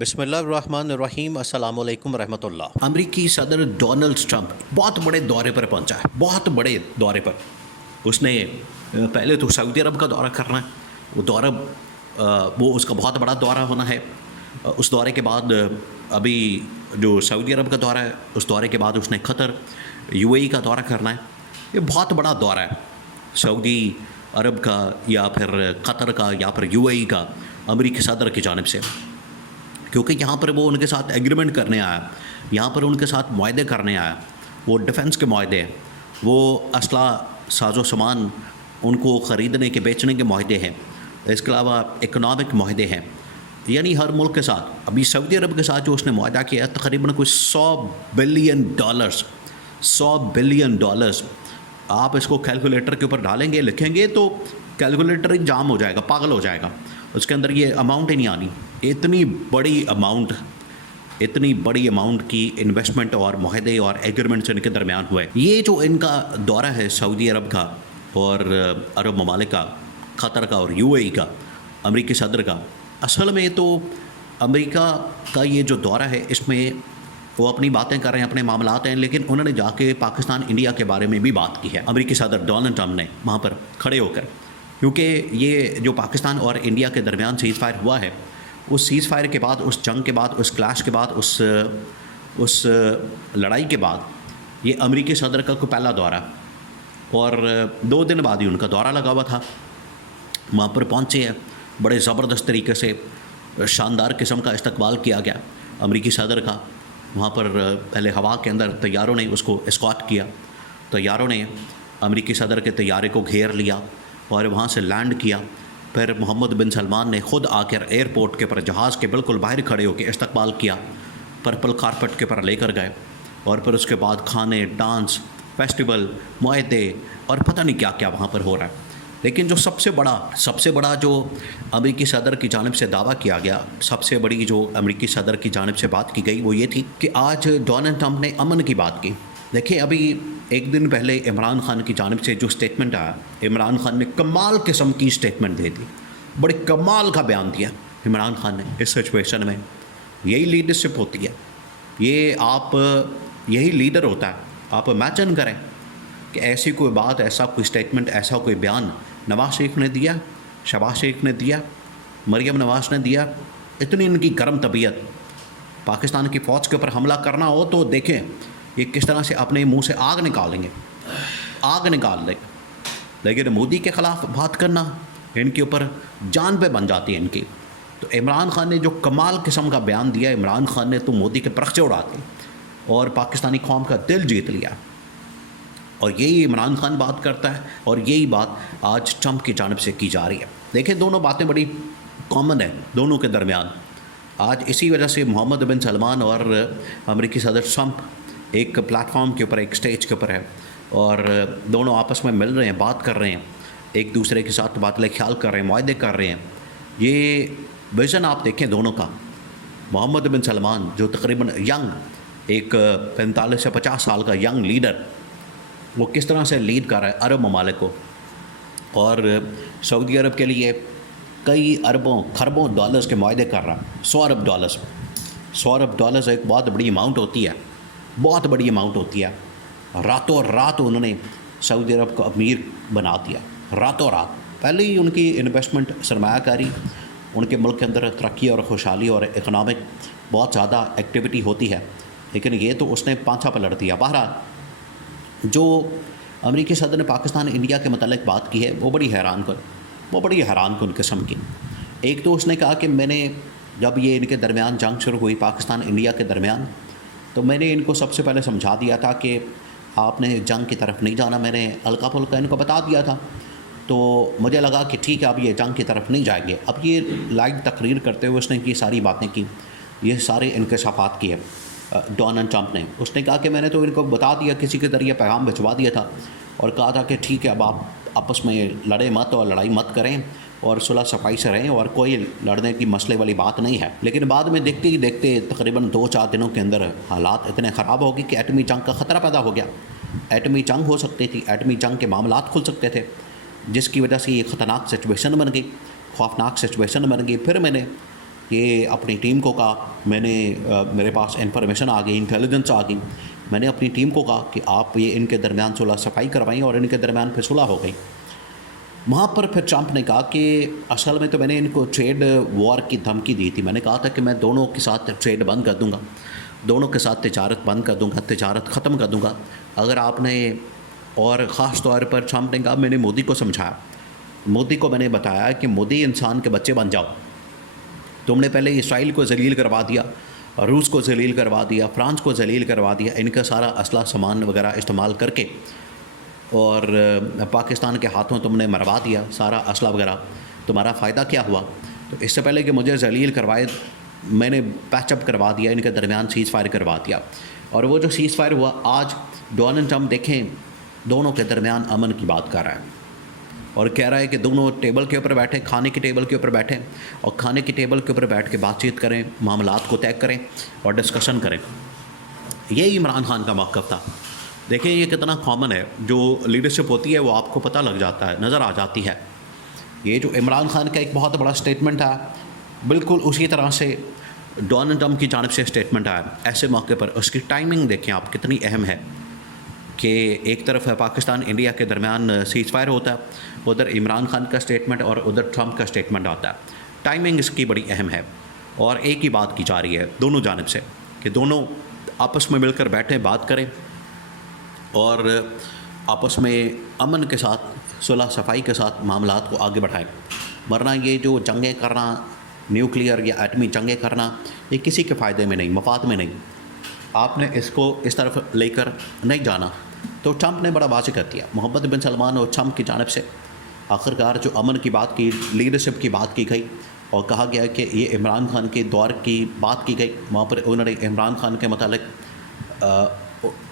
بسم اللہ الرحمن الرحیم، السلام علیکم ورحمۃ اللہ۔ امریکی صدر ڈونلڈ ٹرمپ بہت بڑے دورے پر پہنچا ہے، بہت بڑے دورے پر۔ اس نے پہلے تو سعودی عرب کا دورہ کرنا ہے، وہ دورہ وہ اس کا بہت بڑا دورہ ہونا ہے۔ اس دورے کے بعد ابھی جو سعودی عرب کا دورہ ہے، اس دورے کے بعد اس نے قطر UAE کا دورہ کرنا ہے۔ یہ بہت بڑا دورہ ہے سعودی عرب کا یا پھر قطر کا یا پھر UAE کا امریکی صدر کی جانب سے، کیونکہ یہاں پر وہ ان کے ساتھ ایگریمنٹ کرنے آیا، یہاں پر ان کے ساتھ معاہدے کرنے آیا۔ وہ ڈیفنس کے معاہدے ہیں، وہ اسلحہ ساز و سامان ان کو خریدنے کے بیچنے کے معاہدے ہیں، اس کے علاوہ اکنامک معاہدے ہیں، یعنی ہر ملک کے ساتھ۔ ابھی سعودی عرب کے ساتھ جو اس نے معاہدہ کیا ہے تقریباً کوئی $100 بلین۔ آپ اس کو کیلکولیٹر کے اوپر ڈالیں گے، لکھیں گے تو کیلکولیٹر ہی جام ہو جائے گا، پاگل ہو جائے گا، اس کے اندر یہ اماؤنٹ ہی نہیں آنی۔ اتنی بڑی اماؤنٹ کی انویسٹمنٹ اور معاہدے اور ایگریمنٹس ان کے درمیان ہوئے۔ یہ جو ان کا دورہ ہے سعودی عرب کا اور عرب ممالک کا، قطر کا اور UAE کا، امریکی صدر کا، اصل میں تو امریکہ کا یہ جو دورہ ہے اس میں وہ اپنی باتیں کر رہے ہیں، اپنے معاملات ہیں، لیکن انہوں نے جا کے پاکستان انڈیا کے بارے میں بھی بات کی ہے امریکی صدر ڈونلڈ ٹرمپ نے وہاں پر کھڑے ہو کر، کیونکہ یہ جو پاکستان اور انڈیا کے درمیان سیز فائر ہوا ہے، اس سیز فائر کے بعد، اس جنگ کے بعد، اس کلیش کے بعد، اس لڑائی کے بعد یہ امریکی صدر کا کوئی پہلا دورہ، اور 2 دن بعد ہی ان کا دورہ لگا ہوا تھا۔ وہاں پر پہنچے ہیں، بڑے زبردست طریقے سے شاندار قسم کا استقبال کیا گیا امریکی صدر کا۔ وہاں پر پہلے ہوا کے اندر طیاروں نے اس کو اسکارٹ کیا، طیاروں نے امریکی صدر کے طیارے کو گھیر لیا اور وہاں سے لینڈ کیا۔ پھر محمد بن سلمان نے خود آ کر ایئرپورٹ کے پر جہاز کے بالکل باہر کھڑے ہو کے استقبال کیا، پرپل کارپٹ کے پر لے کر گئے، اور پھر اس کے بعد کھانے، ڈانس، فیسٹیول، معاہدے اور پتہ نہیں کیا کیا وہاں پر ہو رہا ہے۔ لیکن جو سب سے بڑا جو امریکی صدر کی جانب سے دعویٰ کیا گیا، سب سے بڑی جو امریکی صدر کی جانب سے بات کی گئی، وہ یہ تھی کہ آج ڈونلڈ ٹرمپ نے امن کی بات کی۔ دیکھیں، ابھی ایک دن پہلے عمران خان کی جانب سے جو اسٹیٹمنٹ آیا، عمران خان نے کمال قسم کی اسٹیٹمنٹ دے دی، بڑے کمال کا بیان دیا عمران خان نے۔ اس سچویشن میں یہی لیڈرشپ ہوتی ہے، یہی لیڈر ہوتا ہے۔ آپ امیجن کریں کہ ایسی کوئی بات، ایسا کوئی اسٹیٹمنٹ، ایسا کوئی بیان نواز شریف نے دیا، شہباز شریف نے دیا، مریم نواز نے دیا۔ اتنی ان کی گرم طبیعت، پاکستان کی فوج کے اوپر حملہ کرنا ہو تو دیکھیں یہ کس طرح سے اپنے منہ سے آگ نکال دیں گے، لیکن مودی کے خلاف بات کرنا ان کے اوپر جان پہ بن جاتی ہے ان کی۔ تو عمران خان نے جو کمال قسم کا بیان دیا، عمران خان نے تو مودی کے پرخچے اڑا دی اور پاکستانی قوم کا دل جیت لیا، اور یہی عمران خان بات کرتا ہے، اور یہی بات آج ٹرمپ کی جانب سے کی جا رہی ہے۔ دیکھیں، دونوں باتیں بڑی کامن ہیں دونوں کے درمیان۔ آج اسی وجہ سے محمد بن سلمان اور امریکی صدر ٹرمپ ایک پلیٹ فارم کے اوپر، ایک سٹیج کے اوپر ہے، اور دونوں آپس میں مل رہے ہیں، بات کر رہے ہیں، ایک دوسرے کے ساتھ تبادلہ خیال کر رہے ہیں، معاہدے کر رہے ہیں۔ یہ ویژن آپ دیکھیں دونوں کا۔ محمد بن سلمان جو تقریباً ینگ، ایک 45 سے 50 سال کا ینگ لیڈر، وہ کس طرح سے لیڈ کر رہا ہے عرب ممالک کو، اور سعودی عرب کے لیے کئی اربوں خربوں ڈالرز کے معاہدے کر رہا ہے۔ $100 ارب ایک بہت بڑی اماؤنٹ ہوتی ہے، راتوں رات انہوں نے سعودی عرب کو امیر بنا دیا، راتوں رات۔ پہلے ہی ان کی انویسٹمنٹ، سرمایہ کاری، ان کے ملک کے اندر ترقی اور خوشحالی اور اکنامک بہت زیادہ ایکٹیویٹی ہوتی ہے، لیکن یہ تو اس نے پانچا پلٹ دیا۔ بہرحال جو امریکی صدر نے پاکستان انڈیا کے متعلق بات کی ہے، وہ بڑی حیران کن قسم کی۔ ایک تو اس نے کہا کہ میں نے جب یہ ان کے درمیان جنگ شروع ہوئی، پاکستان انڈیا کے درمیان، تو میں نے ان کو سب سے پہلے سمجھا دیا تھا کہ آپ نے جنگ کی طرف نہیں جانا، میں نے ہلکا پھلکا ان کو بتا دیا تھا۔ تو مجھے لگا کہ ٹھیک ہے، اب یہ جنگ کی طرف نہیں جائیں گے۔ اب یہ لائیو تقریر کرتے ہوئے اس نے یہ ساری باتیں کی، یہ سارے انکشافات کیے ڈونلڈ ٹرمپ نے۔ اس نے کہا کہ میں نے تو ان کو بتا دیا، کسی کے ذریعے پیغام بھجوا دیا تھا، اور کہا تھا کہ ٹھیک ہے، اب آپ آپس میں لڑیں مت اور لڑائی مت کریں، اور صلح صفائی سے رہیں، اور کوئی لڑنے کی مسئلے والی بات نہیں ہے۔ لیکن بعد میں دیکھتے ہی دیکھتے تقریباً 2-4 دنوں کے اندر حالات اتنے خراب ہو گئے کہ ایٹمی جنگ کا خطرہ پیدا ہو گیا۔ ایٹمی جنگ ہو سکتی تھی، ایٹمی جنگ کے معاملات کھل سکتے تھے، جس کی وجہ سے یہ خطرناک سچویشن بن گئی، خوفناک سچویشن بن گئی۔ پھر میں نے یہ اپنی ٹیم کو کہا، میں نے میرے پاس انفارمیشن آ گئی، انٹیلیجنس آ گئی، میں نے اپنی ٹیم کو کہا کہ آپ یہ ان کے درمیان صلح صفائی کروائیں، اور ان کے درمیان پھر صلح ہو گئی۔ وہاں پر پھر ٹرمپ نے کہا کہ اصل میں تو میں نے ان کو ٹریڈ وار کی دھمکی دی تھی، میں نے کہا تھا کہ میں دونوں کے ساتھ ٹریڈ بند کر دوں گا، دونوں کے ساتھ تجارت بند کر دوں گا، تجارت ختم کر دوں گا اگر آپ نے، اور خاص طور پر ٹرمپ نے کہا میں نے مودی کو سمجھایا، مودی کو میں نے بتایا کہ مودی انسان کے بچے بن جاؤ، تم نے پہلے اسرائیل کو ذلیل کروا دیا، روس کو ذلیل کروا دیا، فرانس کو ذلیل کروا دیا، ان کا سارا اسلحہ سامان وغیرہ استعمال کر کے، اور پاکستان کے ہاتھوں تم نے مروا دیا سارا اسلحہ وغیرہ، تمہارا فائدہ کیا ہوا؟ تو اس سے پہلے کہ مجھے ذلیل کروائے میں نے پیچ اپ کروا دیا، ان کے درمیان سیز فائر کروا دیا، اور وہ جو سیز فائر ہوا آج ڈونلڈ ٹرمپ دیکھیں دونوں کے درمیان امن کی بات کر رہا ہے، اور کہہ رہا ہے کہ دونوں ٹیبل کے اوپر بیٹھیں، کھانے کی ٹیبل کے اوپر بیٹھیں، اور کھانے کی ٹیبل کے اوپر بیٹھ کے بات چیت کریں، معاملات کو طے کریں اور ڈسکشن کریں۔ یہ عمران خان کا موقف تھا۔ دیکھیں یہ کتنا کامن ہے، جو لیڈرشپ ہوتی ہے وہ آپ کو پتہ لگ جاتا ہے، نظر آ جاتی ہے۔ یہ جو عمران خان کا ایک بہت بڑا اسٹیٹمنٹ ہے، بالکل اسی طرح سے ڈونلڈ ٹرمپ کی جانب سے اسٹیٹمنٹ آیا ایسے موقع پر۔ اس کی ٹائمنگ دیکھیں آپ کتنی اہم ہے کہ ایک طرف ہے پاکستان انڈیا کے درمیان سیز فائر ہوتا ہے، ادھر عمران خان کا اسٹیٹمنٹ اور ادھر ٹرمپ کا اسٹیٹمنٹ آتا ہے۔ ٹائمنگ اس کی بڑی اہم ہے، اور ایک ہی بات کی جا رہی ہے دونوں جانب سے کہ دونوں آپس میں مل کر بیٹھیں، بات کریں، اور آپس میں امن کے ساتھ، صلح صفائی کے ساتھ معاملات کو آگے بڑھائیں۔ ورنہ یہ جو جنگیں کرنا، نیوکلیئر یا ایٹمی جنگیں کرنا، یہ کسی کے فائدے میں نہیں، مفاد میں نہیں، آپ نے اس کو اس طرف لے کر نہیں جانا۔ تو ٹرمپ نے بڑا واضح کر دیا، محمد بن سلمان اور ٹرمپ کی جانب سے آخرکار جو امن کی بات کی، لیڈرشپ کی بات کی گئی، اور کہا گیا کہ یہ عمران خان کے دور کی بات کی گئی، وہاں پر انہوں نے عمران خان کے متعلق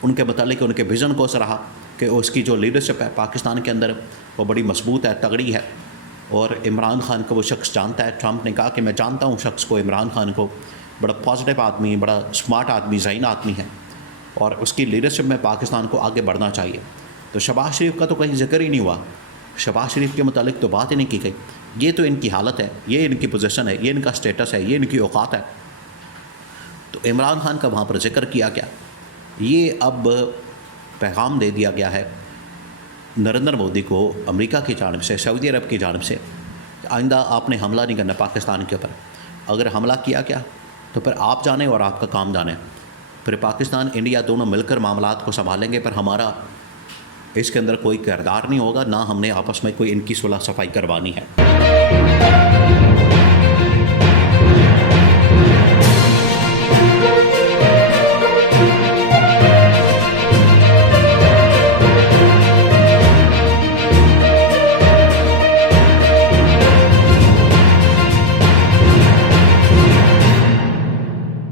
ان کے ویژن کو سراہا کہ اس کی جو لیڈرشپ ہے پاکستان کے اندر وہ بڑی مضبوط ہے، تگڑی ہے، اور عمران خان کو وہ شخص جانتا ہے۔ ٹرمپ نے کہا کہ میں جانتا ہوں شخص کو، عمران خان کو، بڑا پازیٹیو آدمی، بڑا سمارٹ آدمی، ذہین آدمی ہے، اور اس کی لیڈرشپ میں پاکستان کو آگے بڑھنا چاہیے۔ تو شہباز شریف کا تو کہیں ذکر ہی نہیں ہوا، شہباز شریف کے متعلق تو بات ہی نہیں کی گئی۔ یہ تو ان کی حالت ہے، یہ ان کی پوزیشن ہے، یہ ان کا اسٹیٹس ہے، یہ ان کی اوقات ہے۔ تو عمران خان کا وہاں پر ذکر کیا گیا۔ یہ اب پیغام دے دیا گیا ہے نریندر مودی کو امریکہ کی جانب سے، سعودی عرب کی جانب سے، کہ آئندہ آپ نے حملہ نہیں کرنا پاکستان کے اوپر۔ اگر حملہ کیا گیا تو پھر آپ جانیں اور آپ کا کام جانیں، پھر پاکستان انڈیا دونوں مل کر معاملات کو سنبھالیں گے، پر ہمارا اس کے اندر کوئی کردار نہیں ہوگا، نہ ہم نے آپس میں کوئی ان کی صلح صفائی کروانی ہے۔